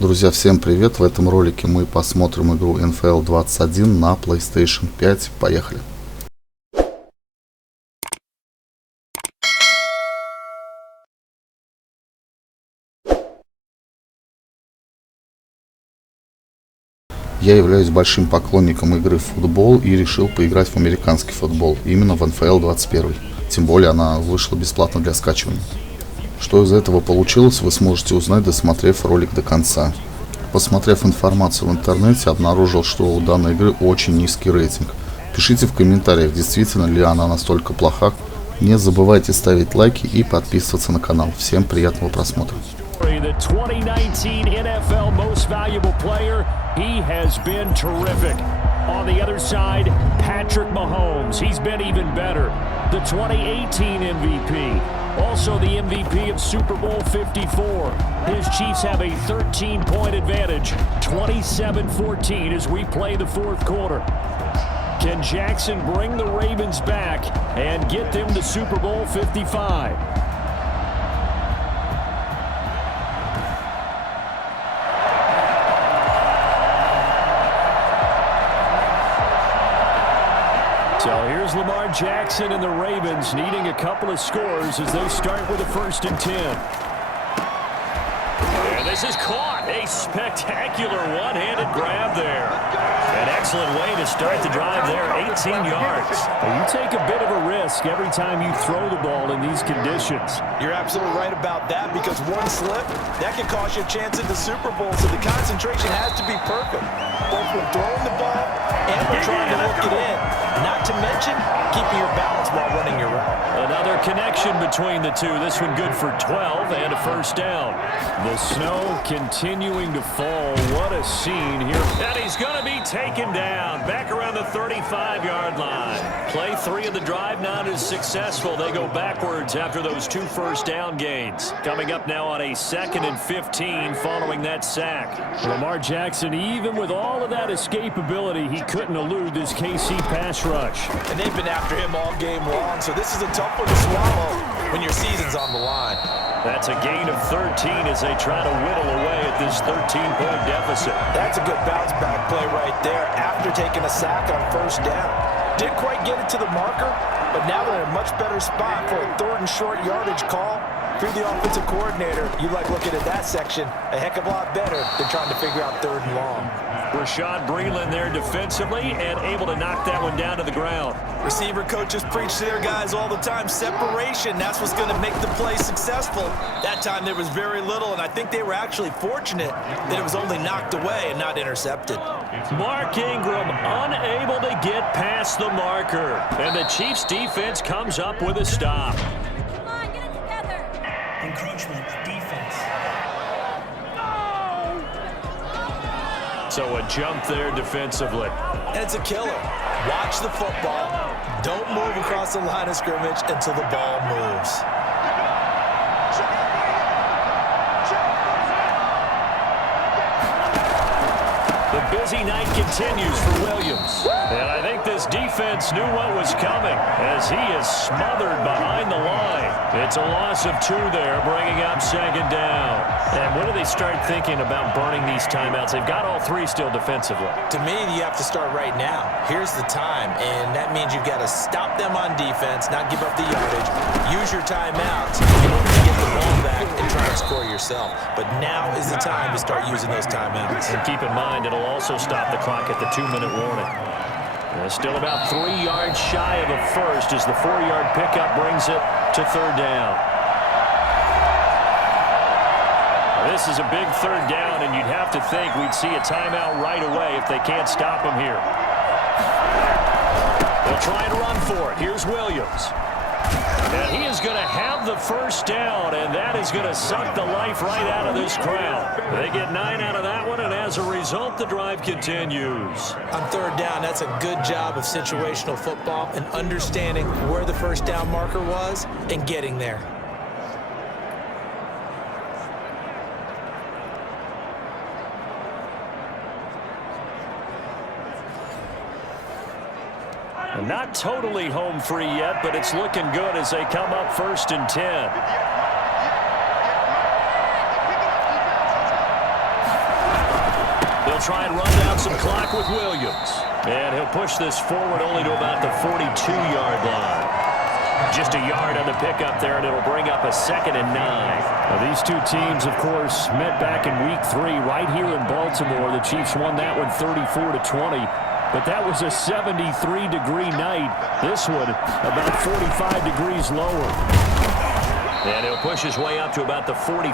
Друзья, всем привет! В этом ролике мы посмотрим игру NFL21 на PlayStation 5. Поехали! Я являюсь большим поклонником игры в футбол и решил поиграть в американский футбол, именно в NFL21. Тем более она вышла бесплатно для скачивания. Что из этого получилось, вы сможете узнать, досмотрев ролик до конца. Посмотрев информацию в интернете, обнаружил, что у данной игры очень низкий рейтинг. Пишите в комментариях, действительно ли она настолько плоха. Не забывайте ставить лайки и подписываться на канал. Всем приятного просмотра. The 2019 NFL Most Valuable Player, he has been terrific. On the other side, Patrick Mahomes, he's been even better. The 2018 MVP, also the MVP of Super Bowl 54. His Chiefs have a 13-point advantage, 27-14 as we play the fourth quarter. Can Jackson bring the Ravens back and get them to Super Bowl 55? So here's Lamar Jackson and the Ravens needing a couple of scores as they start with a 1st and 10. And this is caught. A spectacular one-handed grab there. An excellent way to start the drive there, 18 yards. Well, you take a bit of a risk every time you throw the ball in these conditions. You're absolutely right about that because one slip, that can cost you a chance at the Super Bowl, so the concentration has to be perfect. Both with throwing the ball and we're trying to look it in. Not to mention keeping your balance while running your route. Another connection between the two. This one good for 12 and a 1st down. The snow continuing to fall. What a scene here. And he's going to be taken down back around the 35-yard line. Play 3 of the drive not as successful. They go backwards after those 2 1st down gains. Coming up now on a 2nd and 15 following that sack. Lamar Jackson, even with all of that escapability, he couldn't elude this KC pass rush. And they've been after him all game long, so this is a tough one to swallow when your season's on the line. That's a gain of 13 as they try to whittle away at this 13-point deficit. That's a good bounce back play right there after taking a sack on 1st down. Didn't quite get it to the marker, but now they're in a much better spot for a 3rd and short yardage call. If you're the offensive coordinator, you like looking at that section a heck of a lot better than trying to figure out 3rd and long. Rashad Breeland there defensively and able to knock that one down to the ground. Receiver coaches preach to their guys all the time. Separation, that's what's going to make the play successful. That time there was very little, and I think they were actually fortunate that it was only knocked away and not intercepted. Mark Ingram unable to get past the marker, and the Chiefs defense comes up with a stop. Come on, get it together. Encroachment defense. So a jump there defensively. And it's a killer. Watch the football. Don't move across the line of scrimmage until the ball moves. The busy night continues for Williams. And I think this defense knew what was coming as he is smothered behind the line. It's a loss of 2 there, bringing up 2nd down. And when do they start thinking about burning these timeouts? They've got all 3 still defensively. To me, you have to start right now. Here's the time, and that means you've got to stop them on defense, not give up the yardage, use your timeouts in order to get the ball back and try to score yourself. But now is the time to start using those timeouts. And keep in mind, it'll also stop the clock at the 2-minute warning. Still about 3 yards shy of a 1st as the 4-yard pickup brings it to 3rd down. This is a big 3rd down, and you'd have to think we'd see a timeout right away if they can't stop him here. They'll try and run for it. Here's Williams. And he is going to have the 1st down, and that is going to suck the life right out of this crowd. They get 9 out of that one, and as a result, the drive continues. On 3rd down, that's a good job of situational football and understanding where the 1st down marker was and getting there. Not totally home free yet, but it's looking good as they come up 1st and 10. They'll try and run down some clock with Williams. And he'll push this forward only to about the 42-yard line. Just a yard on the pickup there, and it'll bring up a 2nd and 9. Now, these two teams, of course, met back in Week 3 right here in Baltimore. The Chiefs won that one 34-20. But that was a 73-degree night. This one about 45 degrees lower. And he'll push his way up to about the 44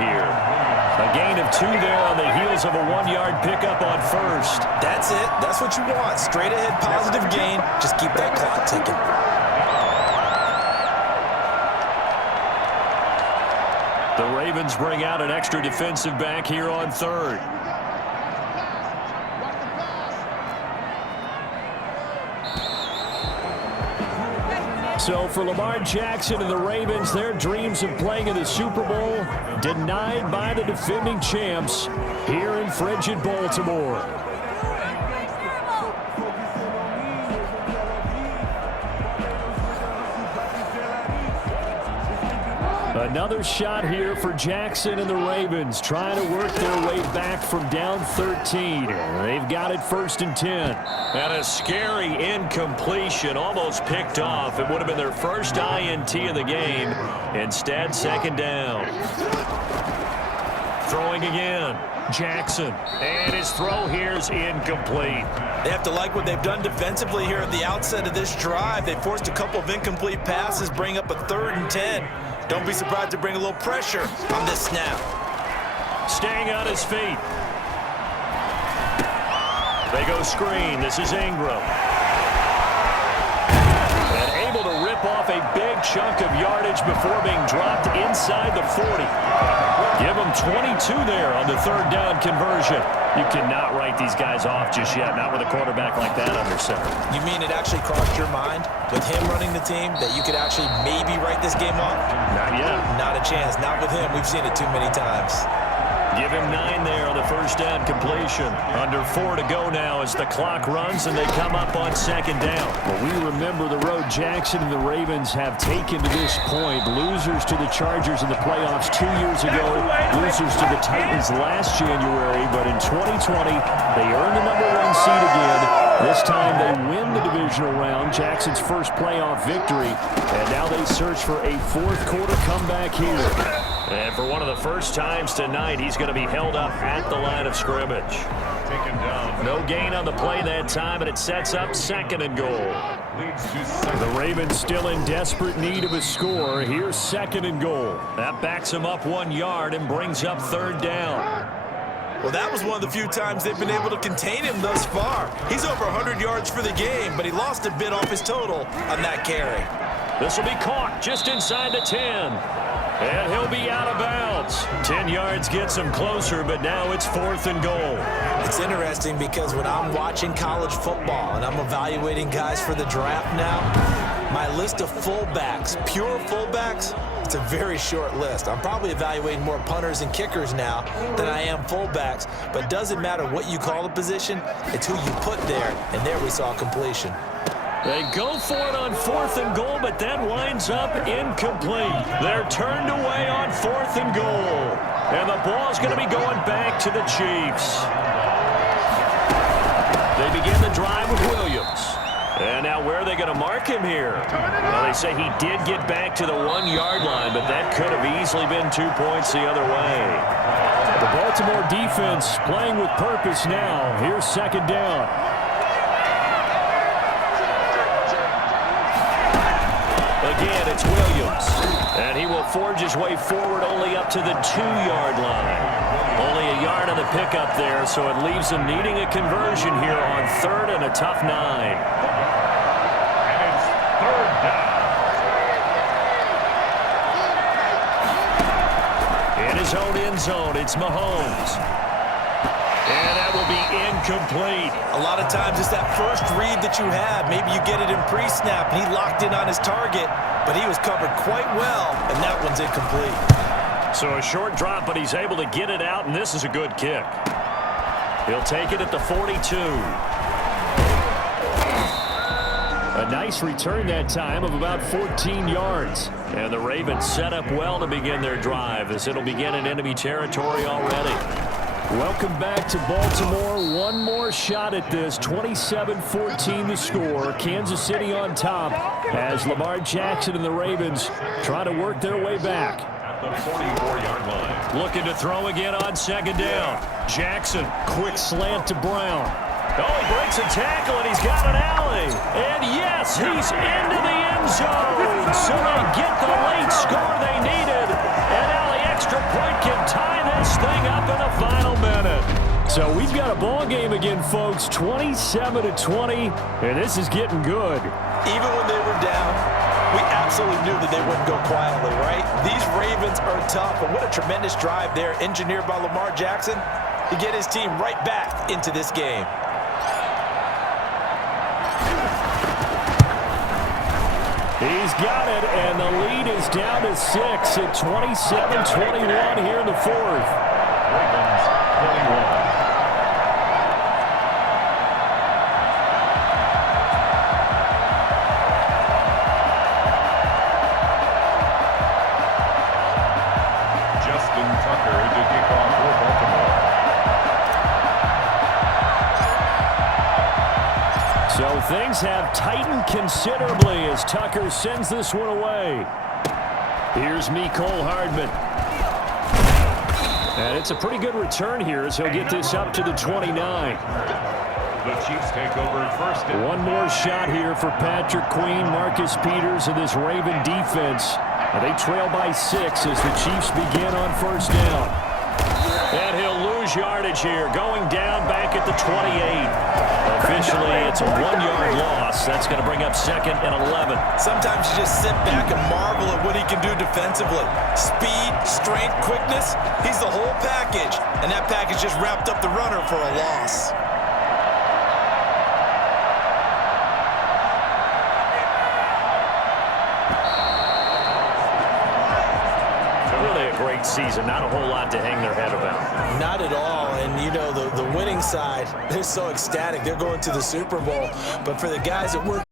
here. A gain of 2 there on the heels of a 1-yard pickup on first. That's it. That's what you want. Straight ahead positive gain. Just keep that clock ticking. The Ravens bring out an extra defensive back here on 3rd. So for Lamar Jackson and the Ravens, their dreams of playing in the Super Bowl denied by the defending champs here in frigid Baltimore. Another shot here for Jackson and the Ravens, trying to work their way back from down 13. They've got it 1st and 10. And a scary incompletion, almost picked off. It would have been their first INT of the game. Instead, 2nd down. Throwing again. Jackson. And his throw here is incomplete. They have to like what they've done defensively here at the outset of this drive. They forced a couple of incomplete passes, bring up a 3rd and 10. Don't be surprised to bring a little pressure on this snap. Staying on his feet. They go screen. This is Ingram. And able to rip off a big chunk of yardage before being dropped inside the 40. Give them 22 there on the 3rd down conversion. You cannot write these guys off just yet, not with a quarterback like that under center. You mean it actually crossed your mind with him running the team that you could actually maybe write this game off? Not yet. Not a chance. Not with him. We've seen it too many times. Give him 9 there on the 1st down completion. Under 4 to go now as the clock runs and they come up on 2nd down. Well, we remember the road Jackson and the Ravens have taken to this point. Losers to the Chargers in the playoffs 2 years ago. Losers to the Titans last January. But in 2020, they earned the #1 seed again. This time they win the divisional round, Jackson's first playoff victory. And now they search for a 4th quarter comeback here. And for one of the first times tonight, he's going to be held up at the line of scrimmage. No gain on the play that time, and it sets up 2nd and goal. The Ravens still in desperate need of a score. Here's 2nd and goal. That backs him up 1 yard and brings up 3rd down. Well, that was one of the few times they've been able to contain him thus far. He's over 100 yards for the game, but he lost a bit off his total on that carry. This will be caught just inside the 10. And he'll be out of bounds. 10 yards gets him closer, but now it's 4th and goal. It's interesting because when I'm watching college football and I'm evaluating guys for the draft now, my list of fullbacks, pure fullbacks, it's a very short list. I'm probably evaluating more punters and kickers now than I am fullbacks, but it doesn't matter what you call the position, it's who you put there, and there we saw completion. They go for it on 4th and goal, but that winds up incomplete. They're turned away on 4th and goal. And the ball's going to be going back to the Chiefs. They begin the drive with Williams. And now where are they going to mark him here? Well, they say he did get back to the 1-yard line, but that could have easily been 2 points the other way. The Baltimore defense playing with purpose now. Here's 2nd down. Again, it's Williams. And he will forge his way forward only up to the 2-yard line. Only a yard on the pickup there, so it leaves him needing a conversion here on 3rd and a tough 9. And it's 3rd down. In his own end zone, it's Mahomes. And that will be incomplete. A lot of times it's that first read that you have. Maybe you get it in pre-snap, and he locked in on his target, but he was covered quite well, and that one's incomplete. So a short drop, but he's able to get it out, and this is a good kick. He'll take it at the 42. A nice return that time of about 14 yards. And the Ravens set up well to begin their drive, as it'll begin in enemy territory already. Welcome back to Baltimore. One more shot at this. 27-14 the score. Kansas City on top as Lamar Jackson and the Ravens try to work their way back. At the 44-yard line. Looking to throw again on second down. Jackson, quick slant to Brown. Oh, he breaks a tackle, and he's got an alley. And yes, he's into the end zone. So they get the late score they needed. And now the extra point can tie this thing up in the final minute. So we've got a ball game again, folks. 27-20, and this is getting good. Even when they were down, we absolutely knew that they wouldn't go quietly, right? These Ravens are tough, but what a tremendous drive there, engineered by Lamar Jackson, to get his team right back into this game. He's got it, and the lead is down to 6 at 27-21 here in the fourth. Ravens 21. Justin Tucker to kick off for Baltimore. So things have tightened considerably as Tucker sends this one away. Here's Mecole Hardman. And it's a pretty good return here as he'll get this up to the 29. The Chiefs take over first. One more shot here for Patrick Queen, Marcus Peters, and this Raven defense. And they trail by 6 as the Chiefs begin on first down. And he'll lose yardage here, going down back at the 28. Officially, it's a 1-yard loss. That's going to bring up second and 11. Sometimes you just sit back and marvel at what he can do defensively. Speed, strength, quickness, he's the whole package. And that package just wrapped up the runner for a loss. Really a great season. Not a whole lot to hang their head about. Not at all. And, you know, the winning side, they're so ecstatic. They're going to the Super Bowl. But for the guys that work